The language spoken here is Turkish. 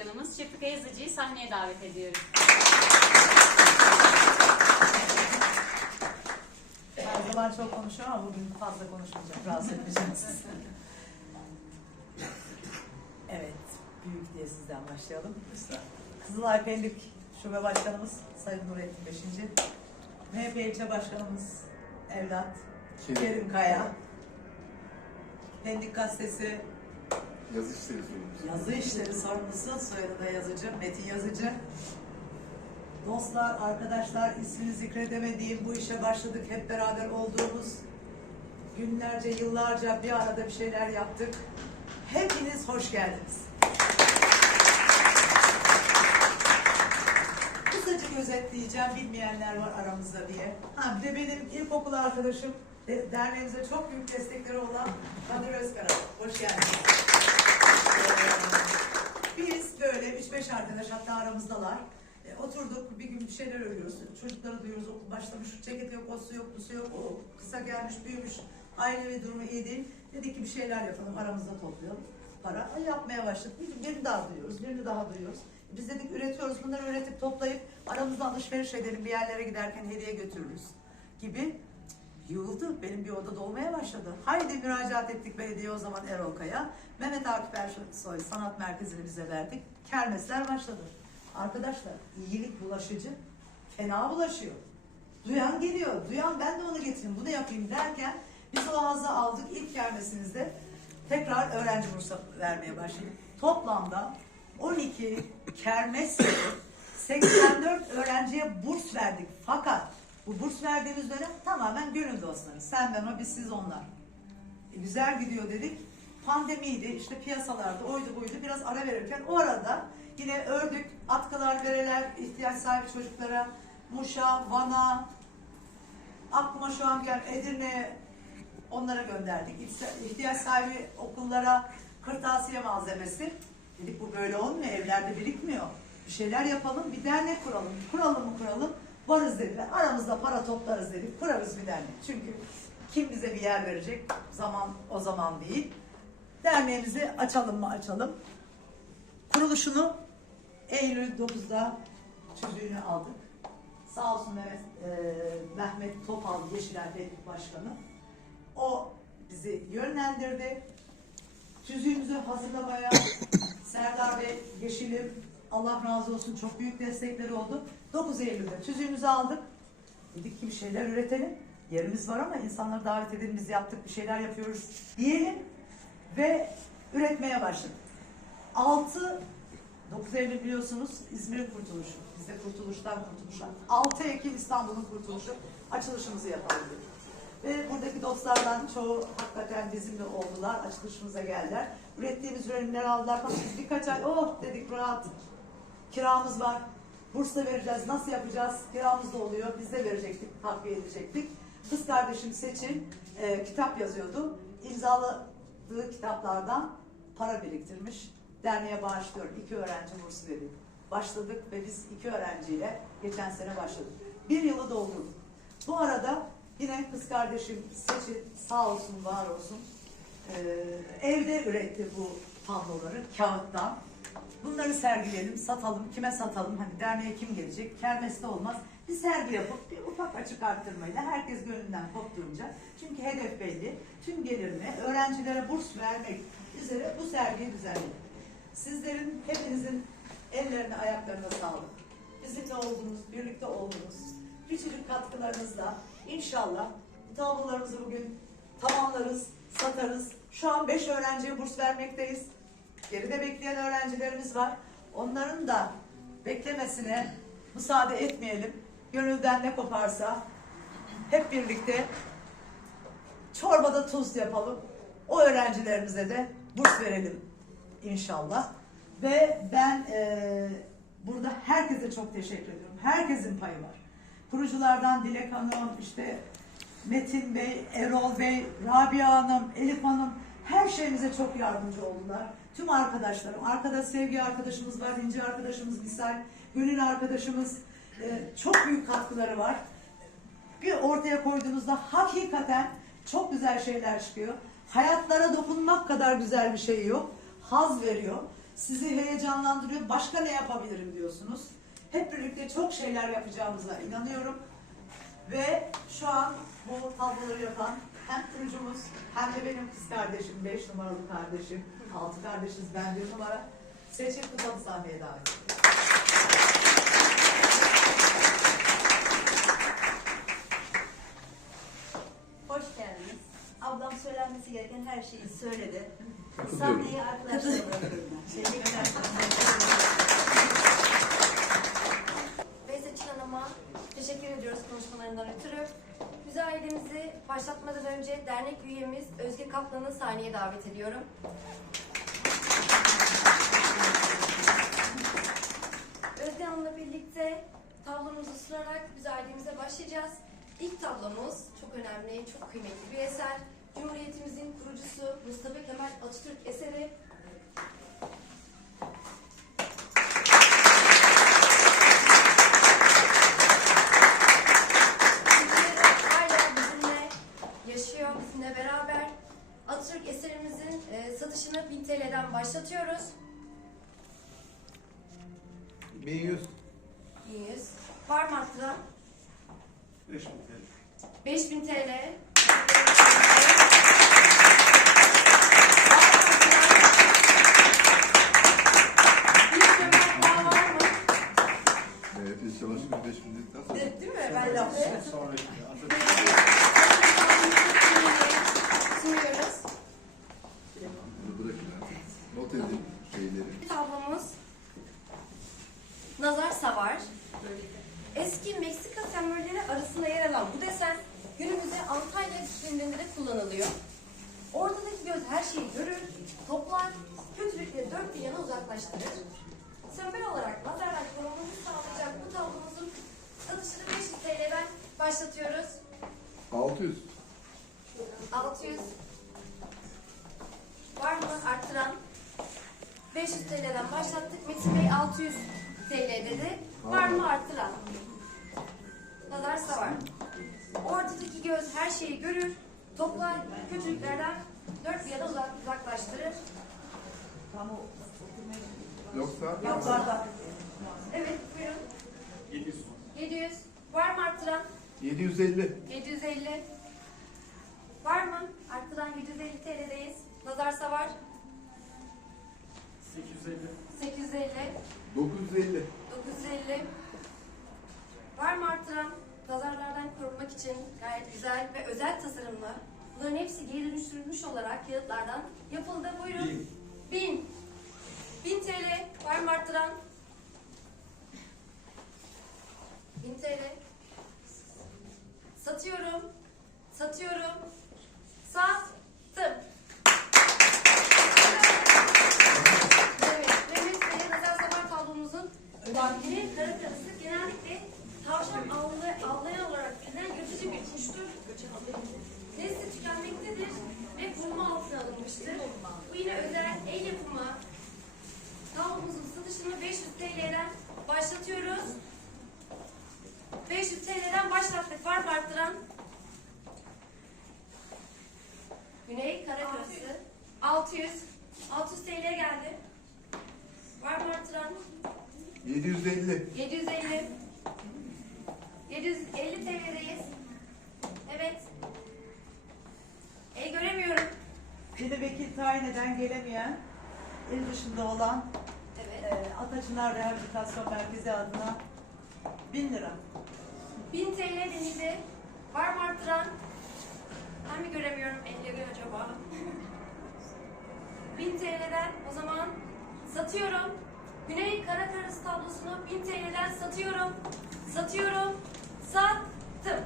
Başkanımız Şefika Yazıcı'yı sahneye davet ediyorum. Her zaman çok konuşuyorum ama bugün fazla konuşmayacağım. Rahatsız etmeyeceğim sizi. Evet, büyük diye sizden başlayalım. Kızılay Pendik Şube Başkanımız Sayın Nurettin Beşinci. MHP İlçe Başkanımız Evlat Kerim Kaya. Pendik Gazetesi Yazı işleri sorumlusu. Yazı işleri sorumlusu, soyadı da yazıcı, Metin Yazıcı. Dostlar, arkadaşlar, ismini zikredemediğim bu işe başladık, hep beraber olduğumuz günlerce, yıllarca bir arada bir şeyler yaptık. Hepiniz hoş geldiniz. Kısacık özetleyeceğim, bilmeyenler var aramızda diye. Ha, bir de benim ilkokul arkadaşım, de- derneğimize çok büyük destekleri olan Kadir Özkara. Hoş geldiniz. Ee, Biz böyle 3-5 arkadaş hatta aramızdalar. E, oturduk bir gün bir şeyler örüyoruz. Çocukları duyuyoruz okul başlamış. Ceket yok, osu yok, busu yok. O kısa gelmiş, büyümüş. Ailevi durumu iyi değil. Dedik ki bir şeyler yapalım aramızda toplayalım. Para Ay, yapmaya başladık. Bir- Birini daha duyuyoruz, birini daha duyuyoruz. Biz dedik üretiyoruz. Bunları üretip toplayıp aramızda alışveriş edelim. Bir yerlere giderken hediye götürürüz gibi yığıldı. Benim bir odada olmaya başladı. Haydi müracaat ettik belediye o zaman Erol Kaya. Mehmet Akif Ersoy Sanat Merkezi'ni bize verdik. Kermesler başladı. Arkadaşlar iyilik bulaşıcı, fena bulaşıyor. Duyan geliyor. Duyan ben de onu getireyim, bunu yapayım derken biz o hazzı aldık. İlk kermesimizde tekrar öğrenci bursu vermeye başladık. Toplamda 12 kermes 84 öğrenciye burs verdik. Fakat bu burs verdiğimiz dönem tamamen gönül dostları. Sen ben o biz siz onlar. E, güzel gidiyor dedik. Pandemiydi işte piyasalarda oydu buydu biraz ara verirken o arada yine ördük atkılar vereler ihtiyaç sahibi çocuklara Muş'a, Van'a aklıma şu an gel Edirne'ye onlara gönderdik. İhtiya- İhtiyaç sahibi okullara kırtasiye malzemesi. Dedik bu böyle olmuyor, evlerde birikmiyor. Bir şeyler yapalım, bir dernek kuralım. Kuralım mı kuralım? Varız dediler. Aramızda para toplarız dedik. Kurarız bir dernek. Çünkü kim bize bir yer verecek? Zaman o zaman değil. Derneğimizi açalım mı açalım. Kuruluşunu Eylül 9'da çözüğünü aldık. Sağ olsun Mehmet, e, Mehmet Topal Yeşilay Belediye Başkanı. O bizi yönlendirdi. Tüzüğümüzü hazırlamaya Serdar Bey, Yeşilim, Allah razı olsun çok büyük destekleri oldu. 9 Eylül'de tüzüğümüzü aldık. Dedik ki bir şeyler üretelim. Yerimiz var ama insanları davet edelim biz yaptık bir şeyler yapıyoruz diyelim. Ve üretmeye başladık. 6 9 Eylül biliyorsunuz İzmir'in kurtuluşu. Biz de kurtuluştan kurtuluşa. 6 Ekim İstanbul'un kurtuluşu. Açılışımızı yapalım dedik. Ve buradaki dostlardan çoğu hakikaten bizimle oldular. Açılışımıza geldiler. Ürettiğimiz ürünleri aldılar. Biz birkaç ay oh dedik rahat. Kiramız var. Burs da vereceğiz. Nasıl yapacağız? Kiramız da oluyor. Biz de verecektik. Takviye edecektik. Kız kardeşim Seçin e, kitap yazıyordu. İmzaladığı kitaplardan para biriktirmiş. Derneğe bağışlıyorum. İki öğrenci bursu vereyim. Başladık ve biz iki öğrenciyle geçen sene başladık. Bir yılı doldurduk. Bu arada yine kız kardeşim Seçin sağ olsun var olsun evde üretti bu tabloları kağıttan. Bunları sergileyelim, satalım. Kime satalım? Hani derneğe kim gelecek? Kermeste olmaz. Bir sergi yapıp bir ufak açık arttırmayla herkes gönlünden koptuğunca çünkü hedef belli. Tüm gelirini öğrencilere burs vermek üzere bu sergiyi düzenledik. Sizlerin hepinizin ellerine ayaklarına sağlık. Bizimle olduğunuz, birlikte olduğunuz küçücük katkılarınızla inşallah bu tablolarımızı bugün tamamlarız, satarız. Şu an 5 öğrenciye burs vermekteyiz. Geride bekleyen öğrencilerimiz var. Onların da beklemesine müsaade etmeyelim. Gönülden ne koparsa hep birlikte çorbada tuz yapalım. O öğrencilerimize de burs verelim inşallah. Ve ben eee, burada herkese çok teşekkür ediyorum. Herkesin payı var. Kuruculardan Dilek Hanım, işte Metin Bey, Erol Bey, Rabia Hanım, Elif Hanım her şeyimize çok yardımcı oldular. Tüm arkadaşlarım, arkada sevgi arkadaşımız var, İnci arkadaşımız, Misal, Gönül arkadaşımız çok büyük katkıları var bir ortaya koyduğunuzda hakikaten çok güzel şeyler çıkıyor. Hayatlara dokunmak kadar güzel bir şey yok. Haz veriyor. sizi heyecanlandırıyor. Başka ne yapabilirim diyorsunuz. Hep birlikte çok şeyler yapacağımıza inanıyorum. Ve şu an bu tabloları yapan hem kurucumuz hem de benim kız kardeşim, 5 numaralı kardeşim, 6 kardeşiz ben bir numara. Seçim Kutan'ı sahneye davet ediyorum. Hoş geldiniz. Ablam söylenmesi gereken her şeyi söyledi. Sahneyi ben. Teşekkürler. Beyza Çin Hanım'a teşekkür ediyoruz konuşmalarından ötürü. Müzayedemizi başlatmadan önce dernek üyemiz Özge Kaplan'ı sahneye davet ediyorum. Özge Hanım'la birlikte başlayacağız. İlk tablomuz çok önemli, çok kıymetli bir eser. Cumhuriyetimizin kurucusu Mustafa Kemal Atatürk eseri bizimle beraber. Atatürk eserimizin e, satışını 1000 TL'den başlatıyoruz. 1100. 1100. Var mı? 5000 TL. 5000 TL. Bir cömert daha var mı? Evet, inşallah şimdi 5000 dedikten sonra. De- Değil mi? Ben de. Sunuyoruz. Bunu bırakın. Not edin şeyleri. Tablomuz Nazar Savar. Eski Meksika sembolleri arasında yer alan bu desen günümüzde Antalya disiplinlerinde de kullanılıyor. Ortadaki göz her şeyi görür, toplar, kötülükleri dört bir yana uzaklaştırır. Sembol olarak nazardan korunmamızı sağlayacak bu tablomuzun satışını 500 TL'den başlatıyoruz. 600. 600 var mı arttıran? 500 TL'den başlattık. Metin Bey 600 TL dedi. Var mı arttıran? Nazar Savar. Ortadaki göz her şeyi görür, toplar, kötülüklerden dört bir yana uzak, uzaklaştırır. Yoksa Yok zaten. Evet, buyurun. 700. 700. Var mı arttıran? 750. 750. Var mı? Arttıran 750 TL'deyiz. Nazar Savar. 850. 850. 950. 950. Var mı arttıran? Nazarlardan korunmak için gayet güzel ve özel tasarımlı. Bunların hepsi geri dönüştürülmüş olarak kağıtlardan yapıldı. Buyurun. 1000. 1000 TL. Var mı arttıran? 1000 TL. Satıyorum. Satıyorum. Sattım. Evet, Mehmet Bey'e Nazar Sabar tablomuzun Güney kara karısı genellikle tavşan avlı, avlayan olarak bilinen yırtıcı bir kuştur. Nesli tükenmektedir ve koruma altına alınmıştır. Bu yine özel el yapımı tablomuzun satışını 500 TL'den başlatıyoruz. 500 TL'den başlattık. Var mı arttıran? Güney Karakarası 600 600 TL geldi. Var mı arttıran? 750. 750 750 TL'deyiz. Evet. El göremiyorum. De vekil tayin eden gelemeyen, il dışında olan Evet. e, Ataçınar Rehabilitasyon Merkezi adına 1000 lira. 1000 TL denildi. Var mı arttıran? Ben mi göremiyorum elleri acaba? 1000 TL'den o zaman satıyorum. Güney Karakarası tablosunu 1000 TL'den satıyorum. Satıyorum. Sattım.